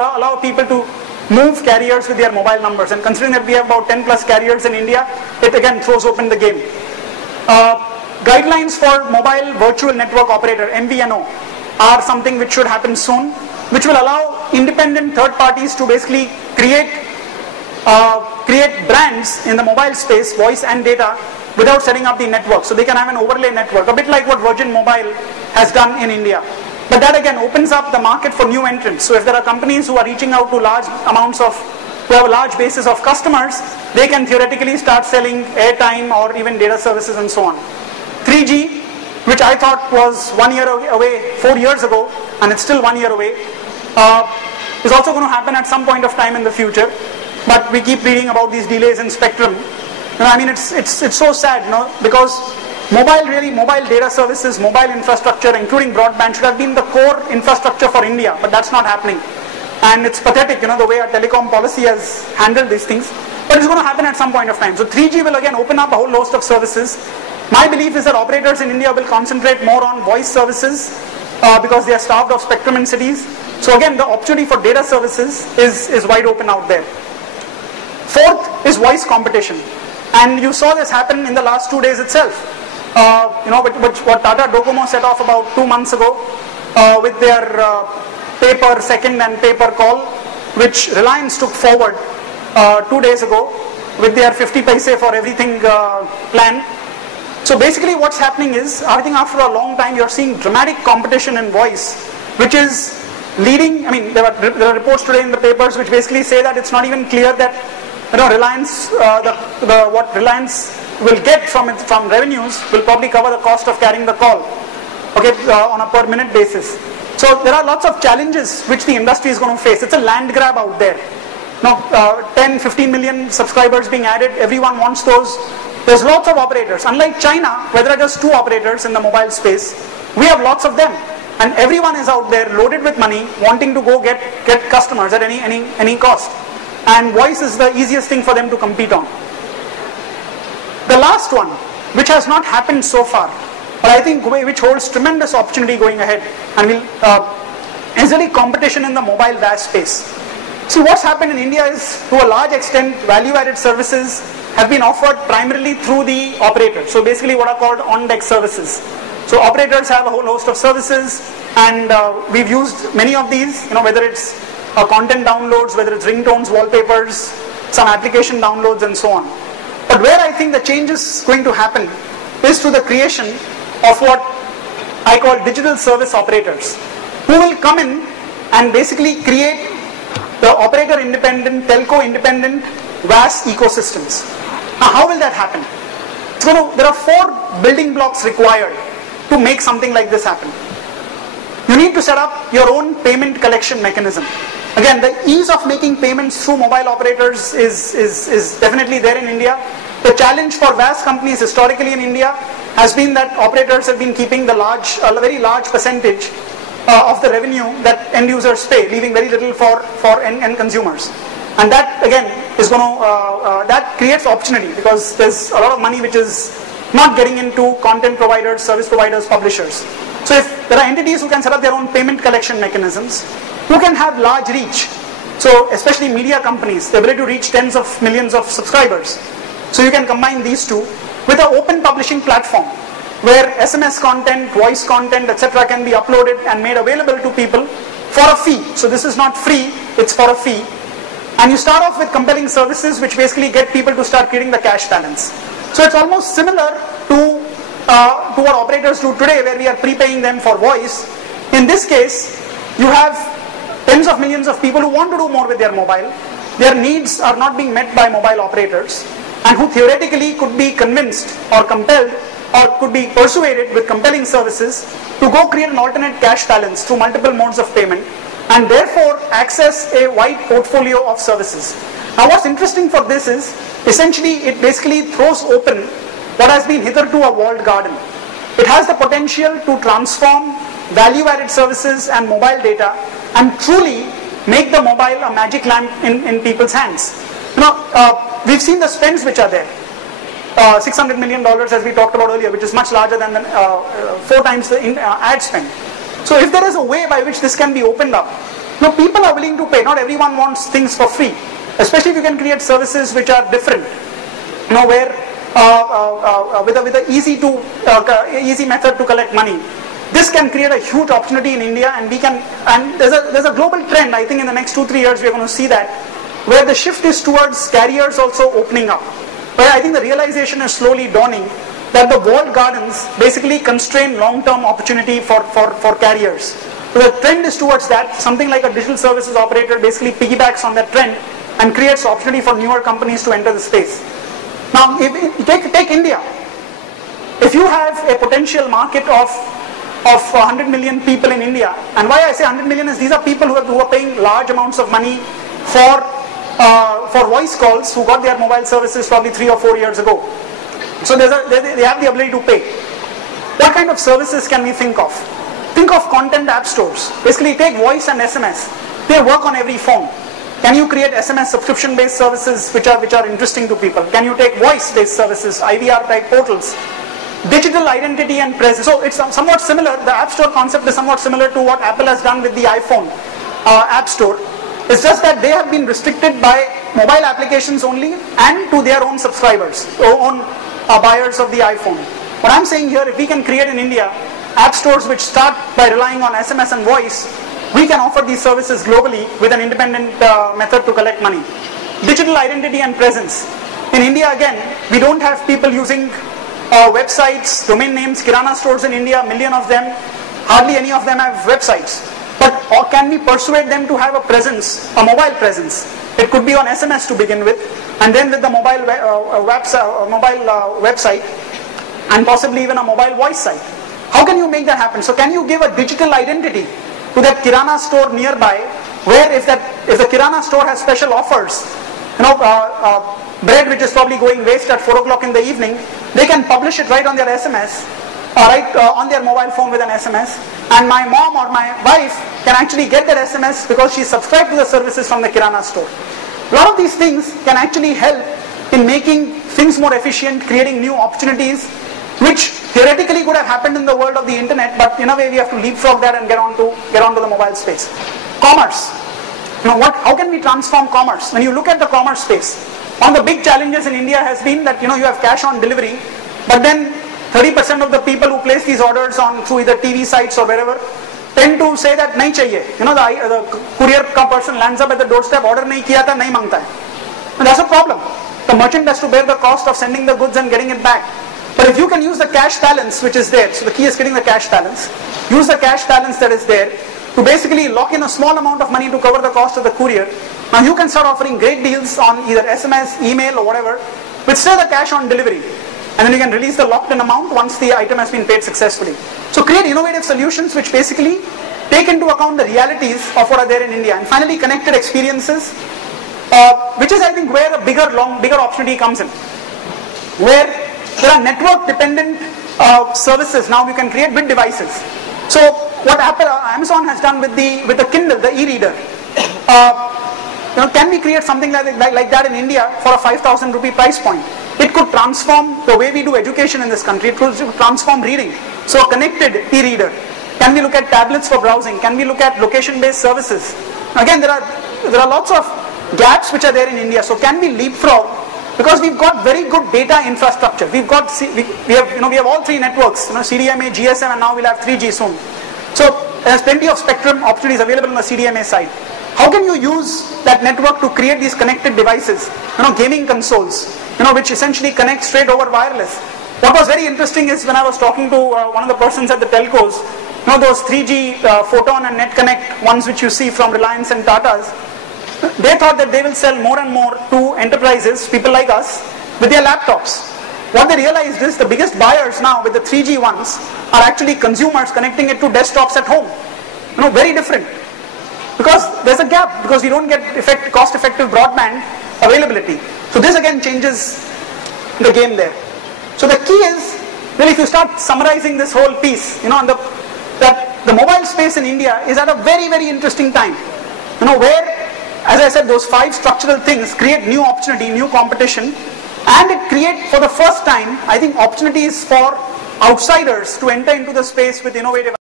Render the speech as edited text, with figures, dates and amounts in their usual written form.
allow people to move carriers with their mobile numbers, and considering that we have about 10 plus carriers in India, it again throws open the game. Guidelines for mobile virtual network operator, MVNO, are something which should happen soon, which will allow independent third parties to basically create brands in the mobile space, voice and data, without setting up the network. So they can have an overlay network, a bit like what Virgin Mobile has done in India. But that again opens up the market for new entrants. So if there are companies who are reaching out to large amounts of, who have a large basis of customers, they can theoretically start selling airtime or even data services and so on. 3G, which I thought was 1 year away 4 years ago, and it's still 1 year away, is also going to happen at some point of time in the future. But we keep reading about these delays in spectrum. I mean, it's so sad, because mobile data services, mobile infrastructure, including broadband, should have been the core infrastructure for India, but that's not happening. And it's pathetic, the way our telecom policy has handled these things. But it's going to happen at some point of time. So 3G will again open up a whole host of services. My belief is that operators in India will concentrate more on voice services because they are starved of spectrum in cities. So again, the opportunity for data services is wide open out there. Fourth is voice competition. And you saw this happen in the last 2 days itself. What Tata Docomo set off about 2 months ago with their pay per second and pay per call, which Reliance took forward 2 days ago with their 50 paise for everything plan. So basically what's happening is, I think after a long time you're seeing dramatic competition in voice, which is leading, there are reports today in the papers which basically say that it's not even clear that Reliance, what Reliance will get from revenues will probably cover the cost of carrying the call, on a per minute basis. So there are lots of challenges which the industry is going to face. It's a land grab out there. 10, 15 million subscribers being added, everyone wants those. There's lots of operators. Unlike China, where there are just 2 operators in the mobile space, we have lots of them. And everyone is out there loaded with money, wanting to go get customers at any cost. And voice is the easiest thing for them to compete on. The last one, which has not happened so far, but I think which holds tremendous opportunity going ahead, and is really competition in the mobile VAS space. See, what's happened in India is, to a large extent, value-added services have been offered primarily through the operator. So basically what are called on-deck services. So operators have a whole host of services, and we've used many of these, whether it's content downloads, whether it's ringtones, wallpapers, some application downloads and so on. But where I think the change is going to happen is through the creation of what I call digital service operators, who will come in and basically create the operator independent, telco independent VAS ecosystems. Now how will that happen? There are 4 building blocks required to make something like this happen. You need to set up your own payment collection mechanism. Again, the ease of making payments through mobile operators is definitely there in India. The challenge for VAS companies historically in India has been that operators have been keeping a very large percentage of the revenue that end users pay, leaving very little for end consumers. And that again is going to, that creates opportunity, because there's a lot of money which is not getting into content providers, service providers, publishers. So if there are entities who can set up their own payment collection mechanisms, who can have large reach, so especially media companies, the ability to reach tens of millions of subscribers. So you can combine these two with an open publishing platform where SMS content, voice content, etc. can be uploaded and made available to people for a fee. So this is not free, it's for a fee. And you start off with compelling services which basically get people to start creating the cash balance. So it's almost similar to what operators do today, where we are prepaying them for voice. In this case, you have tens of millions of people who want to do more with their mobile. Their needs are not being met by mobile operators, and who theoretically could be convinced or compelled or could be persuaded with compelling services to go create an alternate cash balance through multiple modes of payment, and therefore access a wide portfolio of services. Now what's interesting for this is, essentially it basically throws open what has been hitherto a walled garden. It has the potential to transform value-added services and mobile data and truly make the mobile a magic lamp in people's hands. We've seen the spends which are there. $600 million, as we talked about earlier, which is much larger than 4 times the ad spend. So if there is a way by which this can be opened up, No, people are willing to pay. Not everyone wants things for free, especially if you can create services which are different. Where with a easy method to collect money. This can create a huge opportunity in India, and there's a global trend. I think in the next 2-3 years we are going to see that, where the shift is towards carriers also opening up. Where I think the realization is slowly dawning that the walled gardens basically constrain long-term opportunity for carriers. So the trend is towards that. Something like a digital services operator basically piggybacks on that trend and creates opportunity for newer companies to enter the space. Now, take India. If you have a potential market of 100 million people in India, and why I say 100 million is these are people who are paying large amounts of money for voice calls, who got their mobile services probably 3 or 4 years ago. So they have the ability to pay. What kind of services can we think of? Think of content app stores. Basically take voice and SMS. They work on every phone. Can you create SMS subscription based services which are interesting to people? Can you take voice based services, IVR type portals? Digital identity and presence. So it's somewhat similar. The app store concept is somewhat similar to what Apple has done with the iPhone app store. It's just that they have been restricted by mobile applications only and to their own subscribers, own buyers of the iPhone. What I'm saying here, if we can create in India app stores which start by relying on SMS and voice, we can offer these services globally with an independent method to collect money. Digital identity and presence. In India again, we don't have people using websites, domain names, kirana stores in India, million of them. Hardly any of them have websites. But can we persuade them to have a presence, a mobile presence? It could be on SMS to begin with, and then with the mobile website, and possibly even a mobile voice site. How can you make that happen? So can you give a digital identity to that kirana store nearby, where if the kirana store has special offers, bread which is probably going waste at 4 o'clock in the evening, they can publish it right on their SMS, on their mobile phone with an SMS, and my mom or my wife can actually get that SMS because she's subscribed to the services from the kirana store. A lot of these things can actually help in making things more efficient, creating new opportunities, which theoretically could have happened in the world of the internet, but in a way we have to leapfrog that and get onto the mobile space. Commerce. How can we transform commerce? When you look at the commerce space, one of the big challenges in India has been that you have cash on delivery, but then 30% of the people who place these orders through either TV sites or wherever tend to say that nahi chahiye. The courier person lands up at the doorstep, order nahi kiya tha, nahi mangta hai. And that's a problem. The merchant has to bear the cost of sending the goods and getting it back. But if you can use the cash balance which is there, so the key is getting the cash balance, use the cash balance that is there to basically lock in a small amount of money to cover the cost of the courier. Now you can start offering great deals on either SMS, email or whatever, with still the cash on delivery. And then you can release the locked in amount once the item has been paid successfully. So create innovative solutions which basically take into account the realities of what are there in India. And finally, connected experiences, which is I think where a bigger opportunity comes in. Where there are network dependent services now you can create with devices. So what Amazon has done with the Kindle, the e-reader, can we create something like that in India for a 5,000 rupee price point? It could transform the way we do education in this country. It could transform reading. So a connected e-reader. Can we look at tablets for browsing? Can we look at location-based services? Again, there are lots of gaps which are there in India. So can we leapfrog? Because we've got very good data infrastructure. We have all three networks, CDMA, GSM, and now we'll have 3G soon. So there's plenty of spectrum opportunities available on the CDMA side. How can you use that network to create these connected devices? Gaming consoles, which essentially connect straight over wireless. What was very interesting is when I was talking to one of the persons at the telcos, those 3G Photon and NetConnect ones which you see from Reliance and Tata's, they thought that they will sell more and more to enterprises, people like us, with their laptops. What they realized is the biggest buyers now with the 3G ones are actually consumers connecting it to desktops at home. Very different. Because there's a gap, because we don't get cost-effective broadband availability. So this again changes the game there. So the key is, really if you start summarizing this whole piece, that the mobile space in India is at a very, very interesting time. Where, as I said, those 5 structural things create new opportunity, new competition, and it creates for the first time, I think, opportunities for outsiders to enter into the space with innovative